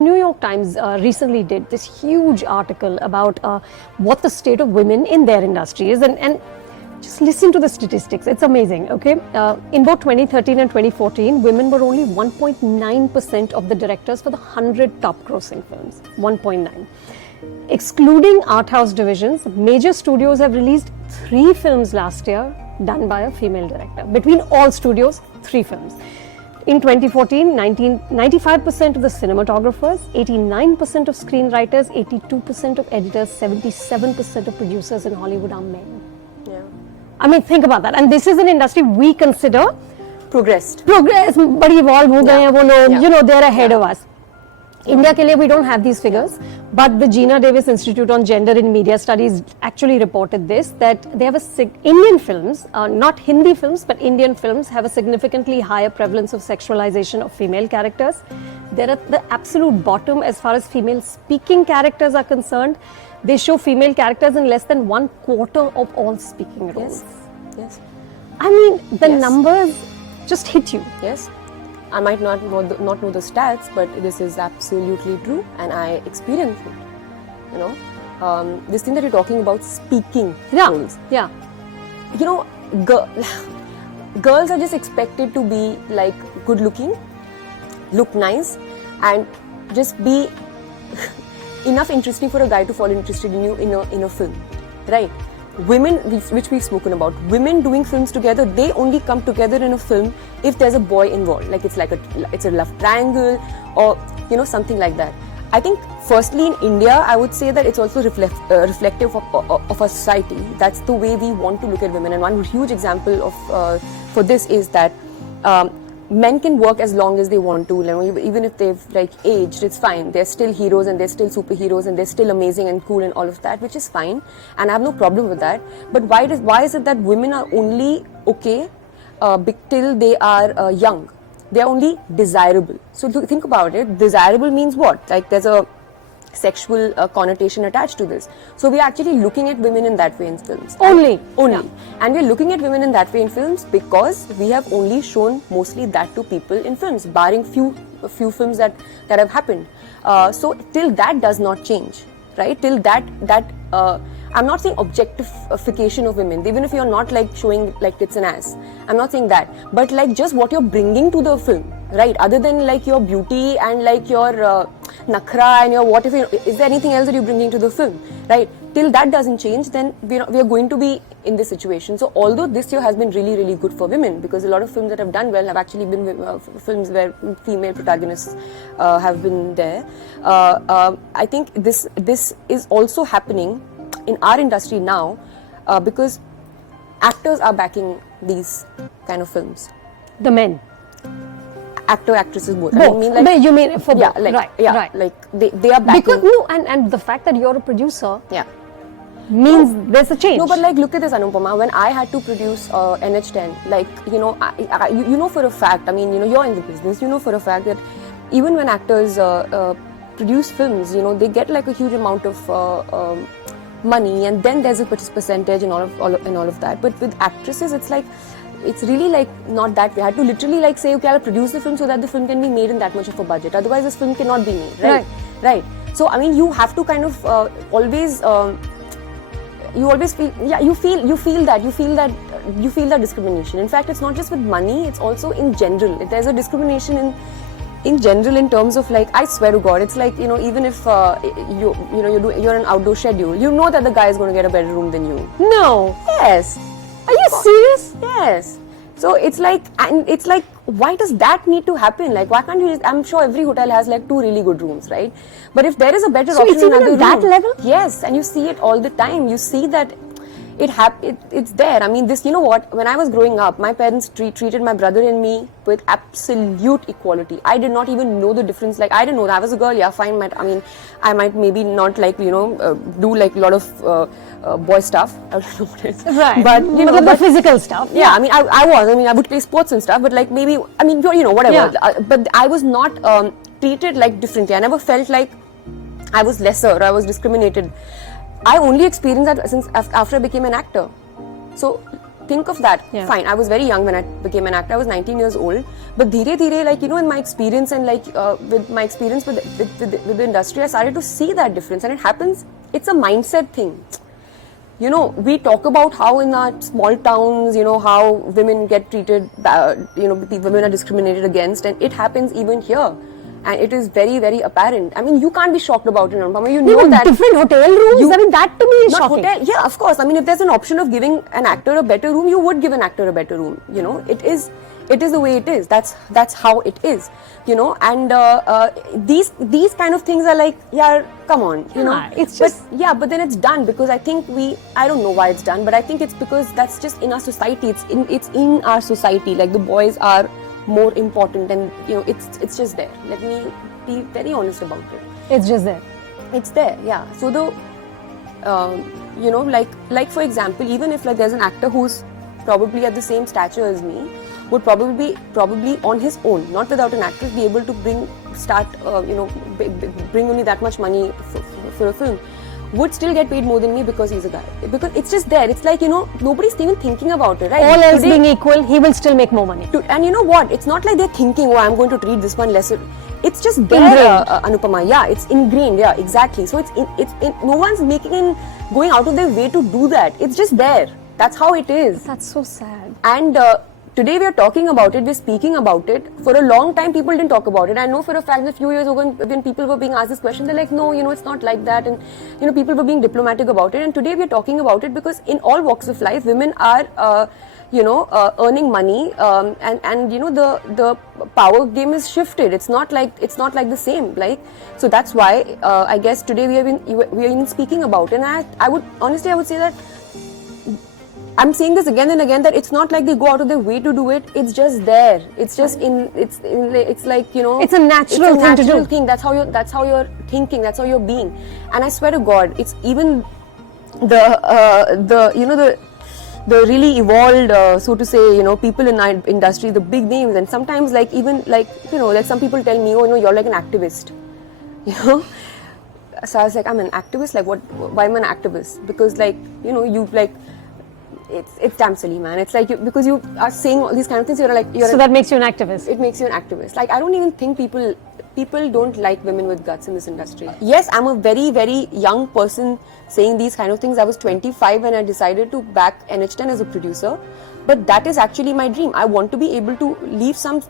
New York Times recently did this huge article about what the state of women in their industry is, and just listen to the statistics. It's amazing. Okay, in both 2013 and 2014, women were only 1.9% of the directors for the 100 top-grossing films. 1.9. Excluding art house divisions, major studios have released 3 films last year done by a female director. Between all studios, 3 films. In 2014, 95% of the cinematographers, 89% of screenwriters, 82% of editors, 77% of producers in Hollywood are men. Yeah. I mean, think about that. And this is an industry we consider Progressed. but evolved ho gaye hain wo log, Yeah. you know, they're ahead of us. India ke liye we don't have these figures, but the Gina Davis Institute on Gender in Media Studies actually reported this, that they have Indian films, not Hindi films, but Indian films have a significantly higher prevalence of sexualization of female characters. They're at the absolute bottom as far as female speaking characters are concerned. They show female characters in less than 1/4 of all speaking roles. Yes. I mean, the Yes. numbers just hit you. Yes. I might not know the stats, but this is absolutely true, and I experience it. You know, this thing that you're talking about, speaking roles. Yeah. You know, girls are just expected to be like good looking, look nice, and just be enough interesting for a guy to fall interested in you in a film, right? Women, which we've spoken about, women doing films together, they only come together in a film if there's a boy involved, like it's a love triangle or something like that. I think firstly in India, I would say that it's also reflective of our society. That's the way we want to look at women, and one huge example of for this is that men can work as long as they want to, even if they've like aged, it's fine. They're still heroes and they're still superheroes and they're still amazing and cool and all of that, which is fine, and I have no problem with that. But why is it that women are only okay till they are young? They are only desirable. So think about it. Desirable means what? Like there's a sexual connotation attached to this. So we are actually looking at women in that way in films. Only. Yeah. And we're looking at women in that way in films because we have only shown mostly that to people in films, barring few films that have happened. So till that does not change, right? Till that I'm not saying objectification of women, even if you're not like showing like tits and ass. I'm not saying that, but like just what you're bringing to the film, right? Other than like your beauty and like your nakhra and your is there anything else that you're bringing to the film, right? Till that doesn't change, then we are going to be in this situation. So although this year has been really, really good for women, because a lot of films that have done well have actually been films where female protagonists have been there. I think this is also happening in our industry now because actors are backing these kind of films. The men. Actresses both. Both. I mean, like, you mean for yeah, both? like, right. yeah, right. like they are backing. Because no, and the fact that you're a producer, yeah, means there's a change. No, but like look at this, Anupama. When I had to produce NH10, like you know for a fact. I mean, you're in the business. You know for a fact that even when actors produce films, they get like a huge amount of money, and then there's a percentage and all of that. But with actresses, it's really like not that way. I had to literally like say, okay, I'll produce the film so that the film can be made in that much of a budget. Otherwise, this film cannot be made, right? So I mean, you have to kind of always. You always feel, you feel that discrimination. In fact, it's not just with money; it's also in general. There's a discrimination in general in terms of like, I swear to God, it's like even if you're an outdoor schedule, you know that the guy is going to get a better room than you. No. Yes. Are you serious? Yes. So it's like, why does that need to happen? Like, why can't you I'm sure every hotel has like 2 really good rooms, right? But if there is a better option it's even in at that level? Yes, and you see it all the time. You see that it's there. I mean, this, you know what? When I was growing up, my parents treated my brother and me with absolute equality. I did not even know the difference. Like, I didn't know that I was a girl. Yeah, fine. I might maybe not like do like a lot of boy stuff. I don't know what it is. Right. But the physical stuff. Yeah. I mean, I would play sports and stuff. But like maybe whatever. Yeah. But I was not treated like differently. I never felt like I was lesser or I was discriminated. I only experienced that since after I became an actor. So think of that. Yeah. Fine, I was very young when I became an actor. I was 19 years old. But dheere, like, you know, in my experience and like with my experience with the industry, I started to see that difference. And it happens, it's a mindset thing. You know, we talk about how in our small towns, you know, how women get treated, you know, women are discriminated against, and it happens even here. And it is very, very apparent. I mean, you can't be shocked about it, Anupama. You know that different hotel rooms. I mean, that to me is not shocking. hotel. Yeah, of course. I mean, if there's an option of giving an actor a better room, you would give an actor a better room. You know, it is the way it is. That's how it is. You know, and these kind of things are like, yeah, come on. You know, it's just but then it's done because I think I don't know why it's done, but I think it's because that's just in our society. It's in our society. Like the boys are more important, and you know, it's just there. Let me be very honest about it. It's just there. It's there, yeah. So the you know, like for example, even if like there's an actor who's probably at the same stature as me, would probably on his own, not without an actress, be able to bring only that much money for a film, would still get paid more than me because he's a guy. Because it's just there. It's like, you know, nobody's even thinking about it, right? All else being equal, he will still make more money. And you know what? It's not like they're thinking, oh, I'm going to treat this one lesser. It's just there, Anupama. Yeah, it's ingrained. Yeah, exactly. So no one's going out of their way to do that. It's just there. That's how it is. That's so sad. And today we are talking about it, we're speaking about it. For a long time, people didn't talk about it. I know for a fact that a few years ago, when people were being asked this question, they're like, no, you know, it's not like that. And, you know, people were being diplomatic about it. And today we are talking about it because in all walks of life, women are, earning money. And you know, the power game is shifted. It's not like the same. Like, so that's why I guess today we are even speaking about it. And I would say that I'm saying this again and again, that it's not like they go out of their way to do it. It's just there. It's just it's like, you know, it's a natural thing to do. That's how you're thinking. That's how you're being. And I swear to God, it's even the really evolved, so to say, you know, people in our industry, the big names, and sometimes like even like, you know, like some people tell me, oh, you know, you're like an activist, you know. So I was like, I'm an activist. Like, what? Why am I an activist? Because like, you know, you like. It's damn silly, man. It's like because you are saying all these kind of things, so that makes you an activist. It makes you an activist. Like, I don't even think people don't like women with guts in this industry. Yes, I'm a very, very young person saying these kind of things. I was 25 when I decided to back NH10 as a producer, but that is actually my dream. I want to be able to leave some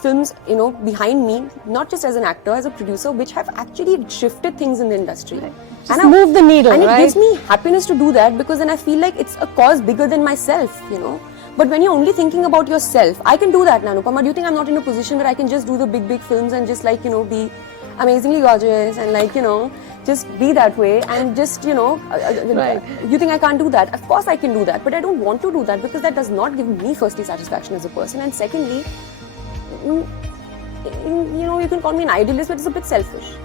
films, you know, behind me, not just as an actor, as a producer, which have actually shifted things in the industry. Right. Just move the needle, and right? It gives me happiness to do that, because then I feel like it's a cause bigger than myself, you know. But when you're only thinking about yourself, I can do that, Anupama. Do you think I'm not in a position where I can just do the big films and just like, you know, be amazingly gorgeous and like, you know, just be that way and just, you know, right. You think I can't do that? Of course I can do that, but I don't want to do that because that does not give me firstly satisfaction as a person, and secondly, you know, you can call me an idealist, but it's a bit selfish.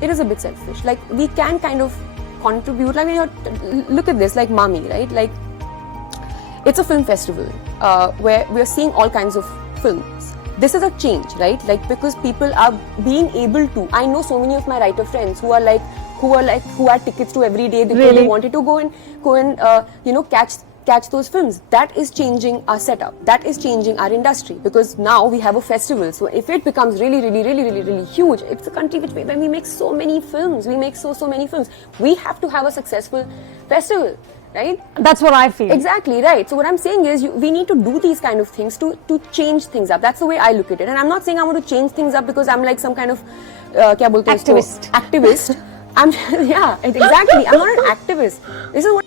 It is a bit selfish. Like, we can kind of contribute. Like, look at this, like Mami, right? Like, it's a film festival where we are seeing all kinds of films. This is a change, right? Like, because people are being able to. I know so many of my writer friends who had tickets to every day because they wanted to go and you know, catch those films. That is changing our setup. That is changing our industry, because now we have a festival. So if it becomes really, really, really, really, really huge, it's a country when we make so many films, we make so many films. We have to have a successful festival, right? That's what I feel. Exactly, right. So what I'm saying is, we need to do these kind of things to change things up. That's the way I look at it. And I'm not saying I want to change things up because I'm like some kind of activist. Activist. Yeah, exactly. I'm not an activist. This is what